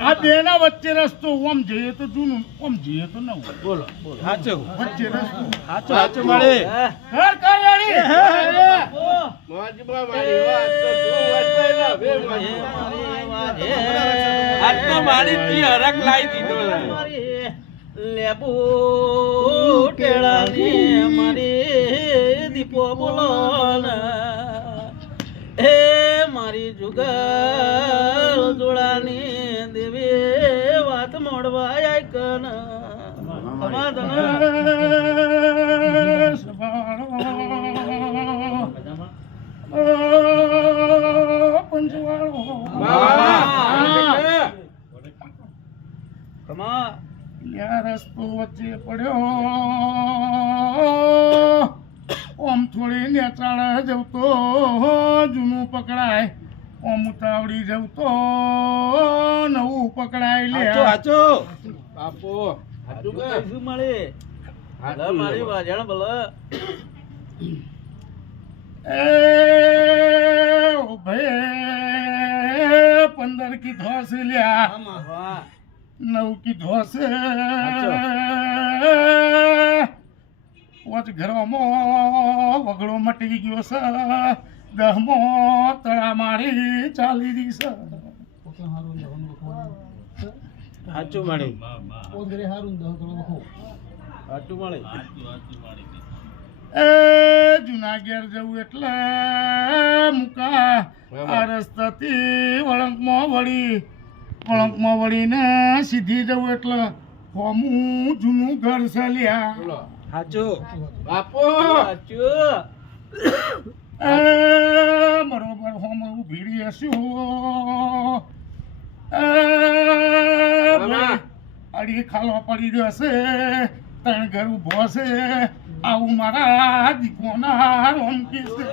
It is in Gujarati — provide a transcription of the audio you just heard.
આ બેના વચ્ચે રસ્તો ઓમ જઈએ તો જૂનું ઓમ જઈએ તો નવું. બોલો સાચું. વચ્ચે રસ્તો. સાચો સાચો મળે. હર કાયાડી આજ તો મારી થી હરક લાઈ દીધો લેબુ ટેળાની મારી દીપો બોલો હે મારી જુગલ જોડાની દેવી વાત મોડવા આયકન રસ્તો વચ્ચે પડ્યો. ઓમ થોડી નેચાળ જવતો જૂનું પકડાય. ઉતાવળી જવું તો નવું પકડાય લે. આચો બાપો. સાચું કે? શું મળે ભલે મારી વાજણ ભલે. એ ભાઈ પંદર કી ધોસ લ્યા. નવ કી ધોસ. પોચ ઘરોમાં વગડો મટી ગયો છે. દહમો તળા મારી ચાલી રહી છે. સાચું મળે. સાચું મળે. એ જુના ઘેર જવું એટલે મુકા આ રસ્તાથી વળંકમાં વળી વળંકમાં વળીને સીધી જવું એટલે હોમું જૂનું ઘર છે લ્યા. સાચું. બાપુ. હાચો બરોબર હોમ ભીડી હશું અડી ખાલો પડી ગયો છે ત્રણ ઘર ઊભો છે આવું મારા દીકોના રોમકી છે.